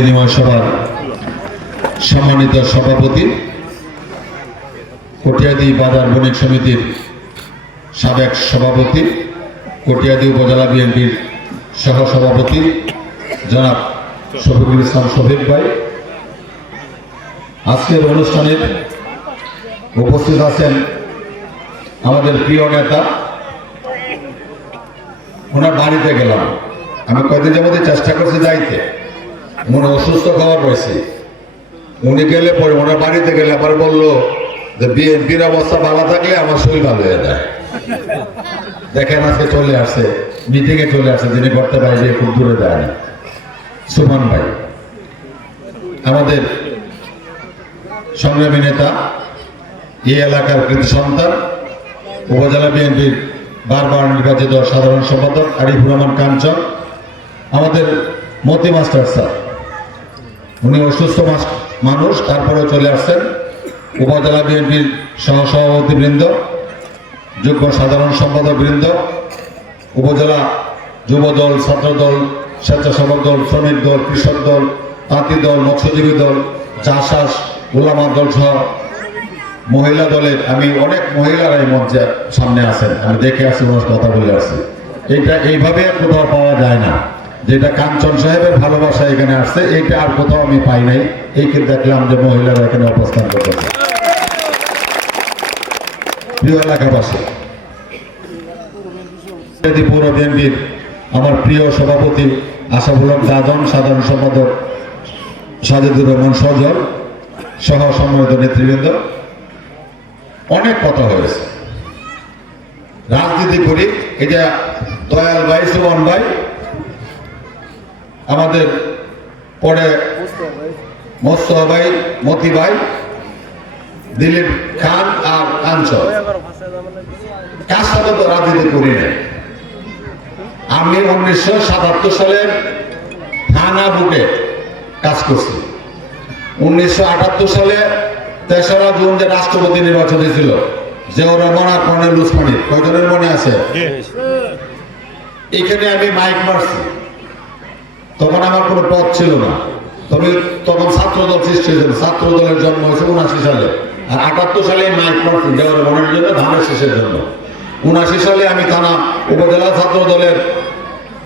সভার সম্মানিত সভাপতি, কটিয়াদি বাজার বণিক সমিতির সাবেক সভাপতি, কটিয়াদি উপজেলা বিএনপির সহ সভাপতি জনাব শফিকুল ইসলাম শফিক ভাই। আজকের অনুষ্ঠানের উপস্থিত আছেন আমাদের প্রিয় নেতা। ওনার বাড়িতে গেলাম। আমি কয়েকদিন যাবতীয় চেষ্টা করছি যাইতে। মনে অসুস্থ খবর পাইছি। উনি গেলে পরে, ওনার বাড়িতে গেলে আবার বলল যে, বিএনপির অবস্থা ভালো থাকলে আমার শরীর ভালো হয়ে যায়। দেখেন আজকে চলে আসছে মিটিং এ চলে আসছে, যিনি করতে বাইরে খুব দূরে যায়। সুমন ভাই, আমাদের সংগ্রামী নেতা, এই এলাকার কৃতি সন্তান, উপজেলা বিএনপির বারবার নির্বাচিত সাধারণ সম্পাদক আরিফুর রহমান কাঞ্চন, আমাদের মতি মাস্টার স্যার। উনি অসুস্থ মানুষ, তারপরেও চলে আসছেন। উপজেলা বিএনপির সহসভাপতি বৃন্দ যুগ্ম সাধারণ সম্পাদক বৃন্দ উপজেলা যুব দল ছাত্র দল স্বেচ্ছাসেবক দল, শ্রমিক দল, কৃষক দল, তাঁতি দল, মৎস্যজীবী দল চাষাস গোলামা দল সহ মহিলা দলের, আমি অনেক মহিলারা এই মঞ্চে সামনে আছেন। আমি দেখে আসছি, ওনার কথা বলে আসছি। এটা এইভাবে কোথাও পাওয়া যায় না। যেটা কাঞ্চন সাহেবের ভালোবাসা এখানে আসছে এইটা আর কোথাও আমি পাই নাই। এই কিন্তু দেখলাম যে মহিলারা এখানে অবস্থান করতেছে। প্রিয় এলাকাবাসী পৌর বিএনপির আমার প্রিয় সভাপতি আশাফুল হক দাদন, সাধারণ সম্পাদক সাজেদুর রহমান সজল সহ সম্মানিত নেতৃবৃন্দ। অনেক কথা হয়েছে। রাজনীতি করি, এটা দয়াল ভাই, সুমন ভাই আমাদের পরে মোস্তফা ভাই মতি ভাই দিলীপ খান আর কাঞ্চন। কার সাথে তো রাজনীতি করি নাই? আমি উনিশশো সাতাত্তর সালের থানা বুকে কাজ করছি। উনিশশো আটাত্তর সালে তেসরা জুন যে রাষ্ট্রপতি নির্বাচন হয়েছিল জিয়াউর রহমান আর কর্নেল উসমানী। কয়জনের মনে আছে? এখানে আমি মাইক মারছি। তখন আমার কোনো পথ ছিল না। তবে তখন ছাত্র দল সৃষ্টি হয়েছিল। ছাত্র দলের জন্ম হয়েছে উনাশি সালে। আর আটাত্তর সালে মাইক জন্য ধানের শেষের জন্য। উনাশি সালে আমি থানা উপজেলা ছাত্র দলের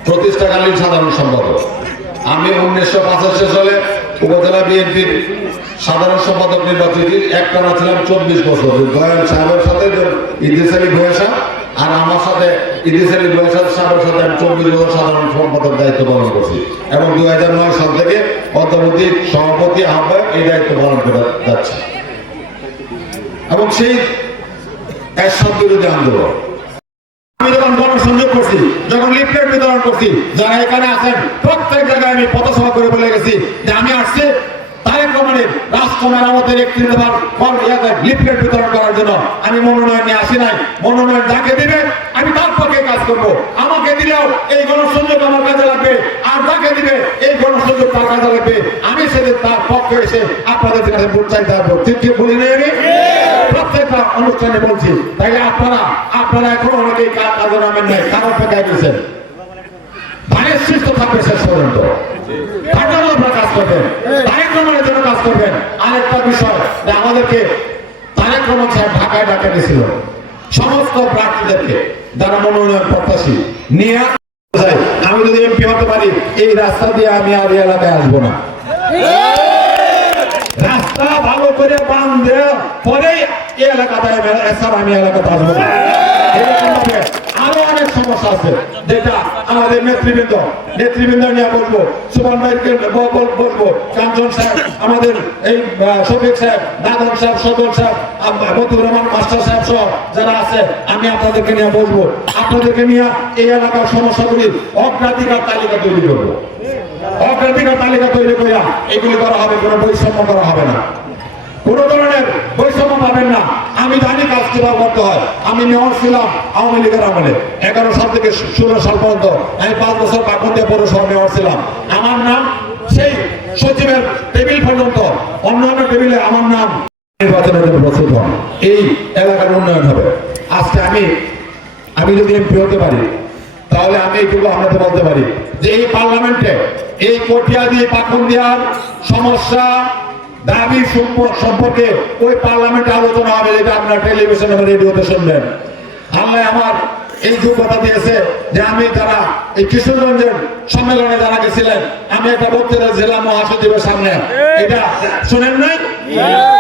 প্রতিষ্ঠাকালীন সাধারণ সম্পাদক। আমি উনিশশো পঁচাশি সালে উপজেলা বিএনপির সাধারণ সম্পাদক নির্বাচিত এক একটানা ছিলাম চব্বিশ বছর। সাহেবের সাথে আর আমার সাথে চব্বিশ বছর সাধারণ সম্পাদক দায়িত্ব পালন করছি। এবং হাজার নয় সাল থেকে সভাপতি আহ্বায়ক এই দায়িত্ব পালন করে যাচ্ছে। এবং সেই বিরোধী আন্দোলন। এখানে প্রত্যেক জায়গায় আমি করে আমি আসছি বিতরণ করার জন্য আমি মনোনয়ন নিয়ে আসি নাই। মনোনয়ন যাকে দিবে, আমি তার করব। আমাকে দিলেও এই গণসংযোগ আমার কাজে লাগবে। আর যাকে দিবে এই গণসংযোগ তার কাজে লাগবে। আমি সেদিন তার পক্ষে এসে আপনাদের কাছে ভোট চাইতে পারব ঠিক ঠিক বলি নাই প্রত্যেকটা অনুষ্ঠানে বলছি। তাই আপনারা আপনারা এখন অনেকেই কাজ কাজে নামেন নাই কারও অপেক্ষায় গেছেন ধানের সৃষ্ট থাকবে শেষ পর্যন্ত। আপনারা কাজ করবেন। রহমানের জন্য কাজ করবেন। আরেকটা বিষয় যে আমাদেরকে তারেক রহমান সাহেব ঢাকায় ডাকা গেছিল। সমস্ত প্রার্থীদেরকে। যারা মনোনয়ন প্রত্যাশী, নিয়ে। আমি যদি এমপি হতে পারি, এই রাস্তা দিয়ে আমি আর এলাকায় আসব না রাস্তা ভালো করে বাঁধে পরেই এই এলাকাতে এসব আমি এলাকাতে আসব না। আরও অনেক সমস্যা আছে, যেটা আমাদের এই শফিক সাহেব দাদন সাহেব সদর সাহেব রহমান, মাস্টার সাহেব সহ যারা আছে, আমি আপনাদেরকে নিয়ে বলব আপনাদেরকে নিয়ে এই এলাকার সমস্যাগুলির অগ্রাধিকার তালিকা তৈরি করব। অগ্রাধিকার তালিকা তৈরি করিয়া এগুলি করা হবে, কোনো বৈষম্য করা হবে না। কোন ধরনের বৈষম্য পাবেন না। আমি জানি কাজ কীভাবে করতে হয়। আমি মেয়র ছিলাম আওয়ামী লীগের আমলে। এগারো সাল থেকে ষোলো সাল পর্যন্ত আমি পাঁচ বছর কাকুন্দিয়া পৌরসভা মেয়র ছিলাম। আমার নাম সেই সচিবের টেবিল পর্যন্ত, অন্যান্য টেবিলে আমার নাম প্রস্তুত হন। এই এলাকার উন্নয়ন হবে। আজকে আমি আমি যদি এমপি হতে পারি, তাহলে আমি এইটুকু বলতে পারি যে এই পার্লামেন্টে এই কটিয়া দিয়ে পাখন দেওয়ার সমস্যা, দাবি সম্পর্কে ওই পার্লামেন্টে আলোচনা হবে যেটা আপনার টেলিভিশন এবং রেডিওতে শুনবেন আমার এই যোগ্যতা দিয়েছে যে আমি যারা এই কিশোরগঞ্জের সম্মেলনে যারা গেছিলেন আমি একটা বক্তৃতা ছিলাম মহাসচিবের সামনে। এটা শুনেন নাই?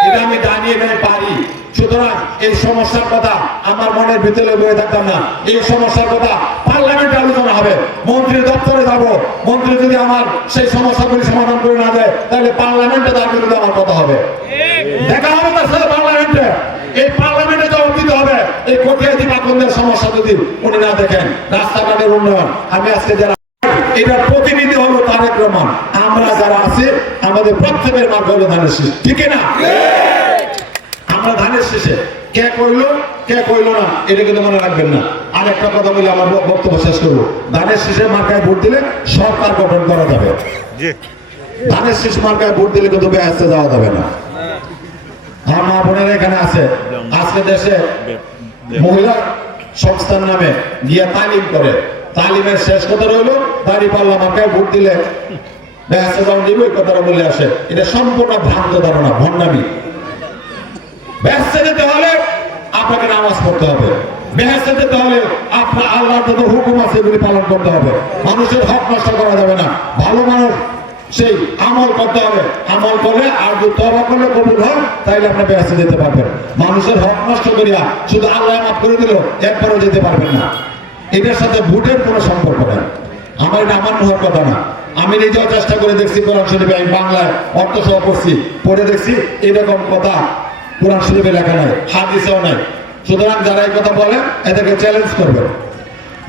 এটা আমি জানিয়ে এখানে পারি। সুতরাং এই সমস্যার কথা আমার মনের ভিতরে বয়ে থাকতাম না। এই সমস্যার কথা পার্লামেন্টে আলোচনা হবে। মন্ত্রীর দপ্তরে যাব। মন্ত্রী যদি আমার সেই সমস্যাগুলি সমাধান করে না দেয় তাহলে পার্লামেন্টে তার বিরুদ্ধে আমার কথা হবে। দেখা হবে তার সাথে পার্লামেন্টে এই পার্লামেন্টে জবাব দিতে হবে এই কটিয়াদি সমস্যা যদি উনি না দেখেন রাস্তাঘাটের উন্নয়ন আমি আজকে যারা এটার প্রতিনিধি হলো তারেক রহমান আমরা যারা আছি আমাদের প্রত্যেকের মার্গ হলো ধানের শীষ ঠিক না? আমরা ধানের শেষে কে কইলো কে কইলো না এটা কিন্তু মনে রাখবেন না। আর একটা কথা বলে আমার বক্তব্য শেষ করব। ধানের শেষে মার্কায় ভোট দিলে সরকার গঠন করা যাবে। ধানের শেষ মার্কায় ভোট দিলে কিন্তু বেহেস্তে যাওয়া যাবে না। আমার মা বোনেরা এখানে আছে। আজকে দেশে মহিলা সংস্থার নামে গিয়ে তালিম করে। তালিমের শেষ কথা রইল দাঁড়ি পাল্লা মার্কায় ভোট দিলে। কথাটা বলে আসে। এটা সম্পূর্ণ ভ্রান্ত ধারণা, ভণ্ডামি। যেতে হলে আপনাকে নামাজ পড়তে হবে। বেহেস্তে যেতে আপনার আল্লাহর হুকুম আছে পালন করতে হবে। মানুষের হক নষ্ট করা যাবে না। ভালো মানুষ সেই আমল করতে হবে। আমল করলে আর যদি তবা করলে কবুল হয়, তাইলে আপনি বেহেস্তে যেতে পারবেন। মানুষের হক নষ্ট করিয়া শুধু আল্লাহ মাফ করে দিল একবারও যেতে পারবেন না। এটার সাথে ভোটের কোনো সম্পর্ক নেই। আমার এটা আমার হওয়ার কথা না। আমি নিজেও চেষ্টা করে দেখছি কোরআন শরীফে, আমি বাংলায় অর্থ সহ পড়ছি। পড়ে দেখছি এরকম কথা কোরআন শরীফে লেখা নাই, হাদিসেও নাই। সুতরাং যারা এই কথা বলে, এদেরকে চ্যালেঞ্জ করবেন।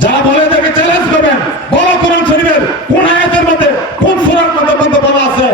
যারা বলে এদেরকে চ্যালেঞ্জ করবেন, বলো কোরআন শরীফের কোন আয়াতের মধ্যে মধ্যে মধ্যে বলা আছে।